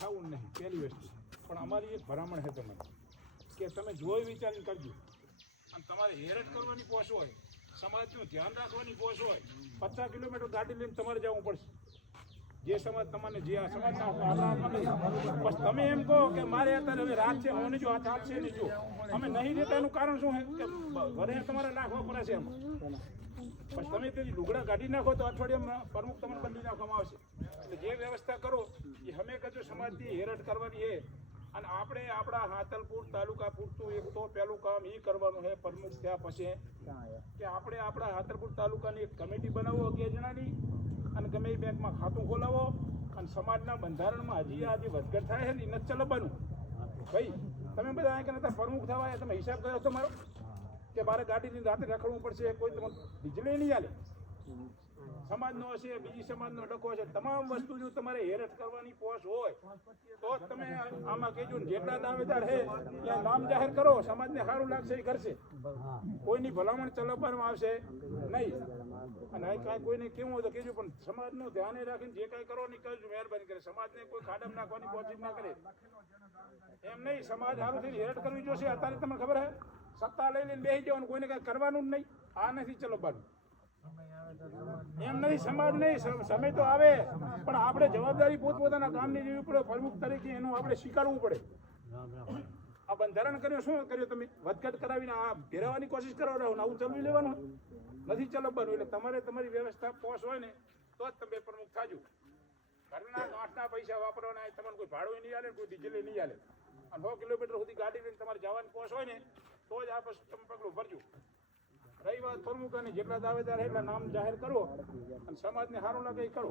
થવું નહીં પહેલી વસ્તુ. પણ અમારી એક ભલામણ છે તમને કે તમે જોઈ વિચારીને કરજો. અને તમારે હેરટ કરવાની પોષ હોય, સમાજનું ધ્યાન રાખવાની પોષ હોય, 50 કિલોમીટર ગાડી લઈને તમારે જવું પડશે. જે સમાજ તમને જે આ સમાજના બસ તમે એમ કહો કે મારે અત્યારે હવે રાત છે, હું નહીં જો આ ચાલશે નહીં જો અમે નહીં રહેતા. એનું કારણ શું છે કે ઘરે તમારે નાખવા પડે છે. એમ બસ તમે તે લુગડા કાઢી નાખો તો અઠવાડિયામાં પ્રમુખ તમને બદલી નાખવામાં આવશે. એટલે જે વ્યવસ્થા કરો એ અમે કજો સમાજથી હેરટ કરવાની છે. અને આપણે આપણા હાતલપુર તાલુકા પૂરતું એક તો પહેલું કામ એ કરવાનું છે પ્રમુખ થયા પછી કે આપણે આપણા હાતલપુર તાલુકાની એક કમિટી બનાવો 11 જણાની અને ગમે એ બેંકમાં ખાતું ખોલાવો. અને સમાજના બંધારણમાં હજી આ જે વધઘટ થાય છે ને એ નથી ચલાવવાનું. ભાઈ તમે બધા અહીં કે પ્રમુખ થવા તમે હિસાબ કર્યો તમારો કે મારે ગાડીની રાતે રખડવું પડશે, કોઈ તમને વીજળી નહીં ચાલે. સમાજનો હશે, બીજી સમાજનો ડકો હશે, તમામ વસ્તુ જો તમારે હેરટ કરવાની પોષ હોય તો જ તમે આમાં કહેજો. જેટલા દાવેદાર છે ત્યાં નામ જાહેર કરો, સમાજને સારું લાગશે એ કરશે. કોઈની ભલામણ ચલાવવામાં આવશે નહીં. અને અહીં કાંઈ કોઈને કેવું હોય તો કહેજો, પણ સમાજનું ધ્યાને રાખીને જે કાંઈ કરો નહીં કરજો. મહેરબાની કરે સમાજને કોઈ ખાડમ નાખવાની કોશિશ ના કરે. એમ નહીં, સમાજ સારું થઈને હેરટ કરવી જોશે. અત્યારે તમને ખબર છે સત્તા લઈ લઈને બેસી જવાનું, કોઈને કાંઈ કરવાનું જ નહીં. આ નથી ચલાવવાનું. એમ નહીં, સમાજ નહીં, સમય તો આવે પણ આપણે જવાબદારી પોતપોતાના કામની લેવી પડે. પ્રમુખ તરીકે એનું આપણે સ્વીકારવું પડે. આ બંધારણ કર્યો શું કર્યો તમે? વધઘટ કરાવીને આ ઘેરાવાની કોશિશ કરો, આવું ચલાવી લેવાનું નથી ચલાવવાનું. એટલે તમારે તમારી વ્યવસ્થા પોષ હોય ને તો જ તમે પ્રમુખ થાજો. ઘરના ગાંઠના પૈસા વાપરવાના, તમને કોઈ ભાડું નહીં આલે, કોઈ ડીઝલ નહીં આલે. અને 100 કિલોમીટર સુધી ગાડી લઈને તમારે જવાની પોષ હોય ને તો જ આ તમે પગલું ભરજો. રહી વાત પ્રમુખ અને જેટલા દાવેદાર એટલા નામ જાહેર કરો અને સમાજને સારું લાગે એ કરો.